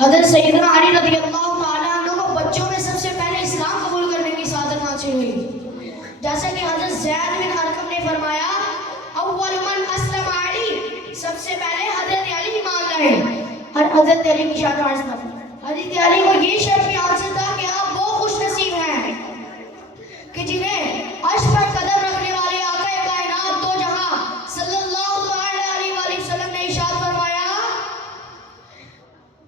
حضرت سیدنا علی رضی اللہ تعالیٰ عنہ کو بچوں میں سب سے پہلے اسلام قبول کرنے کی سعادت حاصل ہوئی، جیسا کہ حضرت زید بن ارقم نے فرمایا اول من اسلم علی، سب سے پہلے حضرت علی ایمان لائے۔ اور حضرت علی کی شان و عظمت، حضرت علی کو یہ شرف حاصل تھا کہ آپ وہ خوش نصیب ہیں کہ جنہیں عرش پر قدم رکھنے والے آقا کائنات دو جہاں صلی اللہ علیہ وآلہ وسلم نے ارشاد فرمایا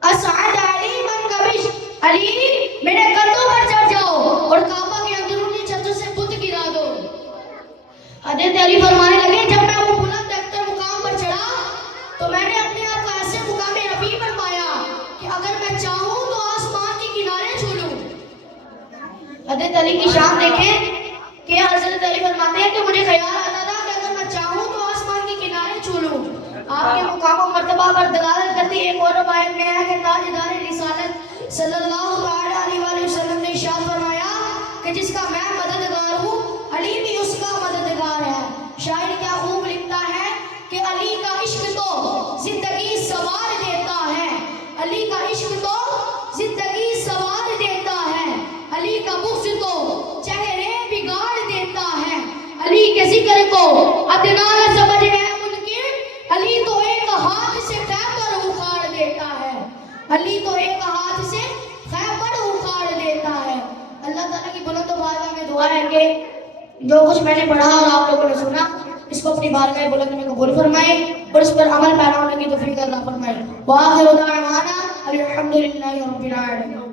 اسعد علی من کبش، علی میرے کندھوں پر چڑھ جاؤ اور کعبہ کے اندرونی چھتوں سے بت گرا دو۔ حضرت علی فرمانے لگے جب میں وہ بلند اختر مقام پر چڑھا تو میں نے اپنے آپ کو ایسے مقام رفیع پر پایا کہ اگر میں چاہوں تو آسمان کے کنارے چھو لوں۔ حضرت علی کی شان دیکھیں کہ حضرت علی فرماتے ہیں کہ مجھے خیال آتا تھا کہ اگر میں چاہوں تو آسمان کے کنارے چھو لوں۔ آپ کے مقام و مرتبہ پر دلالت کرتی ایک اور روایت میں ہے کہ تاجدار رسالت صلی اللہ علیہ وآلہ وسلم نے ارشاد فرمایا کہ جس کا میں مددگار ہوں علی بھی اس کا مددگار ہے۔ شاعر کیا خوب لکھتا ہے کہ علی کا عشق تو زندگی سوار دیتا ہے، علی کا عشق تو زندگی سوار دیتا ہے، علی کا بغض تو چہرے بگاڑ دیتا ہے، علی کے ذکر کو ادنا نہ سمجھے منکر، علی تو ایک ہاتھ سے خیبر اکھاڑ دیتا ہے، علی تو ایک ہاتھ سے خیبر اکھاڑ دیتا ہے۔ اللہ تعالیٰ کی بلند و بارگاہ میں دعا ہے کہ جو کچھ میں نے پڑھا اور آپ لوگوں نے سنا اس کو اپنی بارگاہ بلند میں قبول فرمائے اور اس پر عمل پیرا ہونے کی توفیق عطا فرمائے۔ وآخر دعوانا الحمدللہ رب العالمین۔